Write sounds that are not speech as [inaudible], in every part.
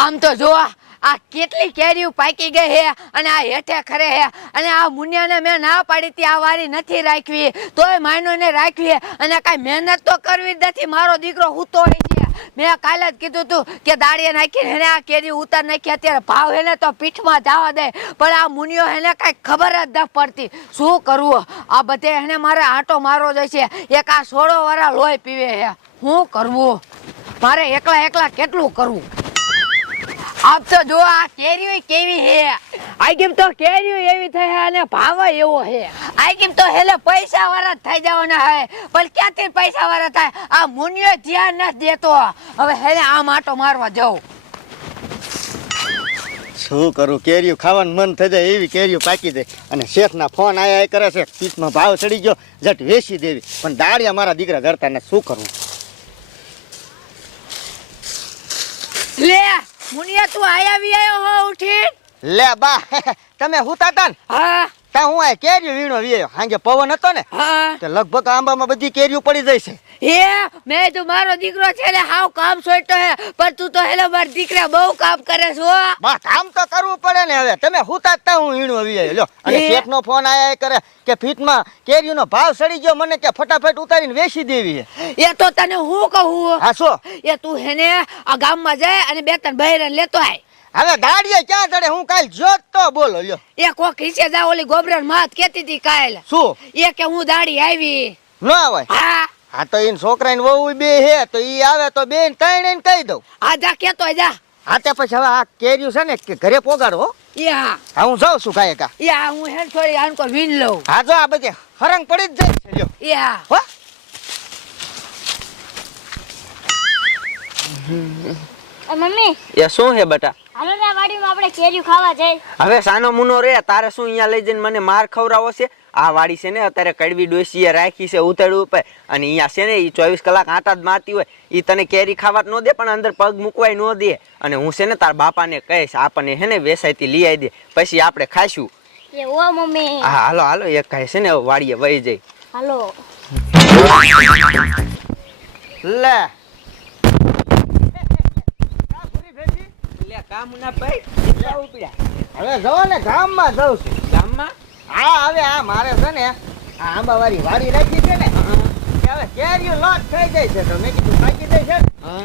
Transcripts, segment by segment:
આમ તો જો આ કેટલી કેરીઓ પાકી ગઈ હે અને આ હેઠે ખરે હે અને આ મુનિયાને મેં ના પાડી હતી, આ વારી નથી રાખવી. તોય માયનોને રાખવી અને કાંઈ મહેનત તો કરવી જ નથી. મારો દીકરો હૂતો મેં કાલે જ કીધું તું કે દાળીએ નાખીને એને આ કેરી ઉતાર નાખી. અત્યારે ભાવ હેને તો પીઠમાં જવા દે. પણ આ મુનિયો હેને કાંઈ ખબર જ ન પડતી. શું કરવું? આ બધે એને મારે આંટો મારવો જશે એક આ સોળો વાળા લોહી પીવે હે શું કરવું? મારે એકલા એકલા કેટલું કરવું? આપ તો જો આ કેરીઓ કેવી હે આઈ કેમ તો કેરીઓ એવી થઈ હે અને ભાવ એવો હે આઈ કેમ તો હેલે પૈસા વાળા થઈ જવાના હે પણ ક્યાંથી પૈસા વાળા થાય? આ મુનિયો ધ્યાન ન દેતો. હવે હેલે આમ આટો મારવા જાઉં. શું કરું? કેરીઓ ખાવાનું મન થઈ જાય એવી કેરીઓ પાકી જાય અને શેઠના ફોન આયા એ કરે છે પીઠમાં ભાવ ચડી ગયો જટ વેચી દેવી. પણ દાળિયા મારા દીકરા ધરતા ને શું કરવું લે મુનિયા તું આયા વી આયો હો ઉઠી લે બા [laughs] તમે હુતા તા હા. તા હું આ કેરી વીણો વીયો હાંગે પવન હતો ને હા. તે લગભગ આંબામાં બધી કેરીઓ પડી જાય છે એ મેં તો મારો દીકરો છે ને હાવ કામ સોઈટો હે પણ તું તો હેલો મારા દીકરા બહુ કામ કરે છો બા કામ તો કરવું પડે ને હવે. તમે હુતા તા હું વીણો વીયો લ્યો અને એ. શેઠનો ફોન આયા કરે કે ફીટમાં કેરીનો ભાવ સડી ગયો મને કે ફટાફટ ઉતારીને વેચી દેવી એ તો તને હું કહું? હા શું? એ તું હેને આ ગામમાં જાય અને બે ત્રણ બહેરા લેતો આય. હવે ગાડીએ ક્યાં ચડે? હું કાલ જોત તો બોલો લ્યો. એ કોક હિસે જા ઓલી ગોબરન માત કેતી હતી કાલ. શું? એ કે હું દાડી આવી. ન આવે હા. હા તો એને છોકરાને વહુ બે હે તો ઈ આવે તો બેન ત્રણે ને કહી દઉં. આ જા કેતો જા. હા તે પછી હવે આ કેર્યું છે ને કે ઘરે પોગાડો હો. એ હા. હા હું જાઉં છું કાંઈ કા એ હા હું હેન થોડી આનકો વીન લઉં. હા જો આ બધે હરંગ પડી જ જાય છે લ્યો. એ હા. હો. અ મમ્મી. એ શું હે બેટા? હાલો ને વાડીમાં આપણે કેરીઓ ખાવા જઈ હવે સાનો મુનો રે તારે શું અહીંયા લઈ જઈને મને માર ખવડાવો છે? આ વાડી છે ને અત્યારે કડવી ડોસીએ રાખી છે ઉતરવું ઉપર. અને અહીંયા છે ને એ ચોવીસ કલાક આટા જ મારતી હોય. એ તને કેરી ખાવા ન દે પણ અંદર પગ મૂકવાય ન દે. અને હું છે ને તાર બાપાને કહીશ આપણને છે ને વેસાઈથી લઈ આવી દે. પછી આપણે ખાઈશું. એ ઓ મમ્મી. હા હાલો હાલો એક કહે છે ને વાડીએ વહી જઈ. હાલો. લે. લે કામ ના ભાઈ હવે ને ગામમાં જાઉં છું. ગામમાં? હા હવે આ મારે છે ને આ આંબાવાળી વાડી રાખી છે ને હવે કેરીઓ લોટ થઈ જાય છે તો મેં કીધું પાકી જાય છે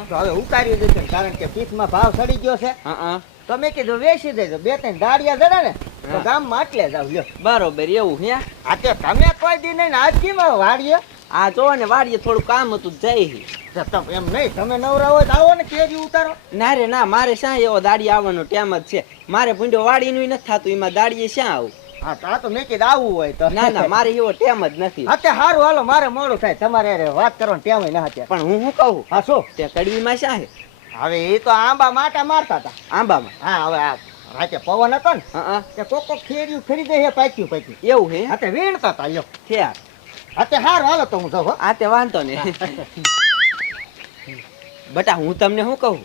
તો હવે ઉતારી દેશે કારણ કે પીઠમાં ભાવ સડી ગયો છે. હા તો મેં કીધું વેચી દેજો બે ત્રણ દાડિયા જરા ને તો. ગામમાં એટલે જાવ લ્યો. બરોબર એવું હે? આ તે તમે કોઈ દી નહીં ને આજ કેમ વાડીએ? આ જો ને વાડીએ થોડું કામ હતું જઈ એમ નહીં તમે નવરા હોય તો આવો ને કેરી ઉતારો. ના રે ના મારે શા એવો દાડી આવવાનો ટાઈમ જ છે. મારે ભૂંડો વાડીનું નથી થતું એમાં દાડીએ શા આવું? હા તા તો મેં કીધું આવવું હોય તો. ના ના મારે એવો ટેમ જ નથી. હા સારું હાલો મારે મોડું થાય. તમારે વાત કરવાનો ટેમ ના અત્યારે પણ હું શું કહું? હા શું? તે કડવીમાં શા છે હવે એ તો આંબા માટા મારતા હતા. આંબામાં? હા હવે આ રાતે પવન હતો ને હા તે કોક કોક ખેડ્યું ખરીદે છે પાક્યું પાક્યું. એવું હે? હા તે વીણતા હતા લ્યો. છે હા તે હારું હાલો તો હું જાઉં હો. તે વાંધો ને બટા હું તમને શું કહું?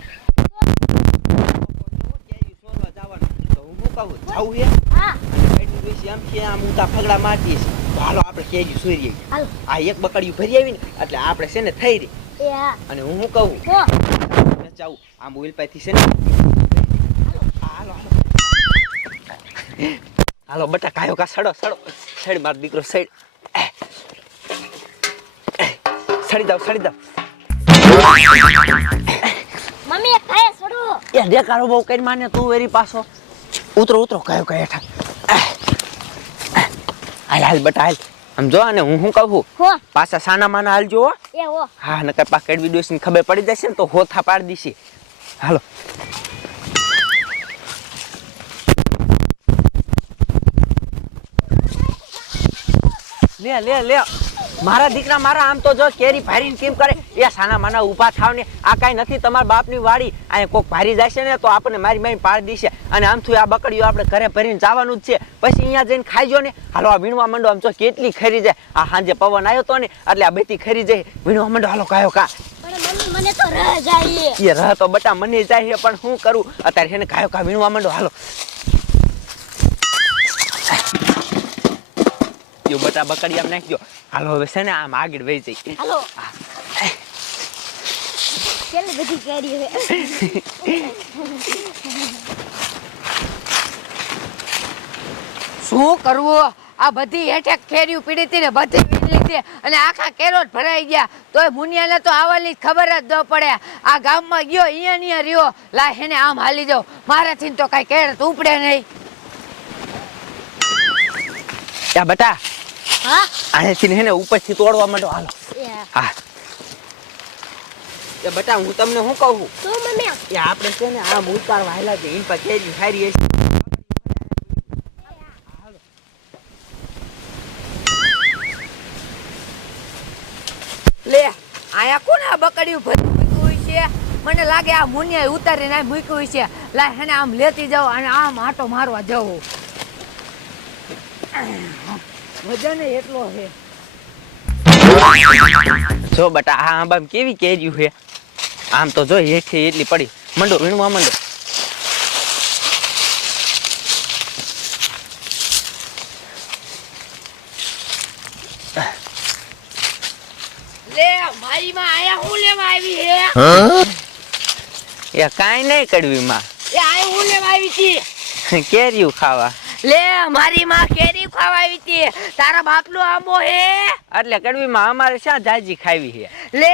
આપણે છે ને થઈ રહી અને હું શું કહું જાઉં આમ ઉલપાઈથી છે ને હાલો બટા કાયો કા સડો સડો, સડ મારો દીકરો સડ. સડી જાવ સડી જાવ. મમ્મી એક છોડો. એ દેખાડો બહુ કરી માને તું વેરી પાછો. ઉતરો ઉતરો કયો કયો હેઠા હાલ હાલ બટા હાલ. આમ જો ને હું શું કહું? હો. પાછા સાના માના હાલજો હો એ હો. હા નકર પા કડવી ડોસીને ખબર પડી જશે ને તો હોથા પાડી દીશે. હાલો. લે લે લે. મારા દીકરા મારા આમ તો જો કેરી ભારીને કેમ કરે? એ સાના માના ઊભા થાવ ને આ કાંઈ નથી તમારા બાપની વાડી. અહીંયા કોઈક ભારી જશે ને તો આપણને મારી મારી પાડી દેશે. અને આમ થયું આ બકડીઓ આપણે ઘરે ભરીને જવાનું જ છે. પછી અહીંયા જઈને ખાઈજો ને. હાલો આ વીણવા માંડો. આમ જો કેટલી ખરી જાય. આ સાંજે પવન આવ્યો તો ને એટલે આ બધી ખરી જાય. વીણવા માંડો. હાલો કાયો કા. મને તો રહ જાય એ રહ તો બટા મને જાય પણ શું કરું? અત્યારે એને કાયો કા વીણવા માંડો. હાલો. જો બટા બકડી આમ નાખજો. હાલો હવે છે ને આમ આગળ વહી જઈ. હાલો. કેટલી બધી કેરી છે? શું કરવું? આ બધી હેઠે કેરીઓ પીડી હતી ને બધી પીડી અને આખા કેરોટ જ ભરાઈ ગયા. તોય મુનિયાને તો આવવાની ખબર જ ન પડે. આ ગામમાં ગયો અહીંયા અહીંયા રહ્યો. લા હેને આમ હાલી જાવ મારાથી તો કઈ કેરત ઉપડે નહીં. યા બટા. હા? અહીંથી ને ઉપરથી તોડવા માંડો. હાલો. હા. એ બટા હું તમને શું કહું? તો મને. એ આપણે છે ને આમ ઉતારવા વાયલા છે. ઇન પાસે કેરી સારી હશે. લે આયા કોને આ બકડીયું ભરી મૂક્યું હોય છે? મને લાગે આ મુનિયા ઉતારીને આ મૂક્યું હોય છે. લા હેને આમ લેતી જાવ અને આમ આટો મારવા જવું વજન એટલો છે જો બટા આ આંબામાં કેવી કેરીયું છે આમ તો જો હેઠે એટલી પડી. મંડો વીણવા મંડો. લે મારી માં કાંઈ કેરીયું ખાવા. લે મારી માં કેરી ખાવા આવી હતી. તારા બાપનો આંબો હે. એટલે કડવીમાં અમારે શા જાજી ખાવી છે. લે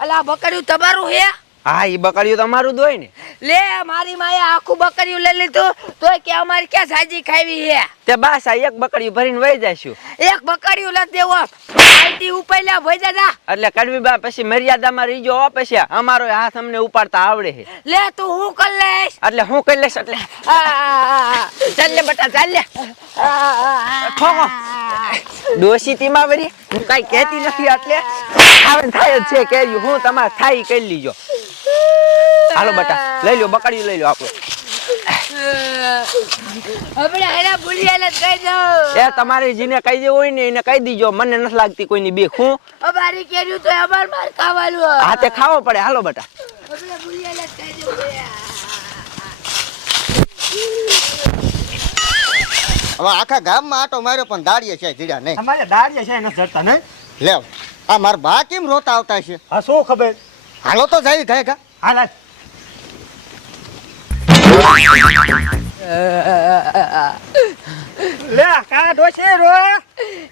અલા બકડ્યું તમારું હે? હા એ બકરીયું તમારું દોય ને. લે મારી માએ આખું બકરીયું લઈ લીધું. તોય કે અમારે ક્યાં સાજી ખાવી હે? તે બસ આ એક બકરીયું ભરીને વહી જશું. એક બકરીયું લઈ દેવો. આઈટી ઉપેલા વહી જા. એટલે કડવી બા પછી મર્યાદામાં રીજો હો પછી અમારો હાથ અમને ઉપાડતા આવડે છે. લે તું હું કર લઈશ? એટલે હું કરી લઈશ એટલે. ચાલ લે બટા ચાલ લે. ઠોકો. ડોશી તીમાં વળી હું કઈ કહેતી નથી એટલે. આવે થાય જ છે કે હું તમારે થાય કરી લીજો. હાલો બટા લઈ લો બકાડી લઈ લો આપણે. એ તમારે જેને કહી દેવું હોય ને એને કહી દીજો મને નથી લાગતી કોઈની બીક હું? અમારી કેર્યું તો અમાર માર ખાવાનું હા તે ખાવો પડે. હાલો બટા. આપણે કહી હવે આખા ગામમાં આટો માર્યો પણ દાડીએ છે જીડા નહીં. તમારે દાડિયા છે એના જડતા નહીં. લેવ આ મારા બા કેમ રોતા આવતા છે? હા શું ખબર? હાલો તો જાય હાલ હાલ. લે કા ડોશે રો?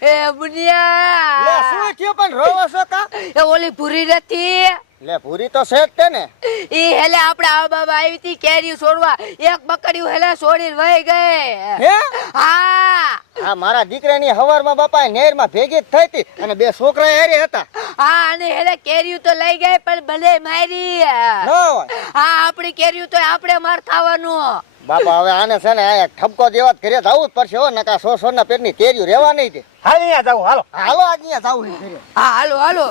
એ બુનિયા લે શું થયું પણ રોવો છો કા? એ ઓલી પૂરી નથી. લે પૂરી તો છે તે ને. ઈ હેલે આપણે આ બાબા આવી હતી કેરી છોડવા એક બકડીયું હેલે છોડીને વહી ગઈ. હે? હા. આ મારા દીકરાની હવારમાં બાપા નેરમાં ભેગી થઈ હતી અને બે છોકરા હારે હતા. હા અને હેલે કેરીયું તો લઈ ગઈ પણ ભલે મારી. ન હોય. હા આપણી કેરીયું તો આપણે માર ખાવાનું. બાપા હવે આને છે ને આ ઠપકો દેવા જ ઘરે જવું જ પડશે હો નકા સો સો ના પેટની કેરીઓ રહેવા નહીં દે. હાલ અહીંયા જાવ હાલો. હાલો આજ અહીંયા જાવ હા હાલો હાલો.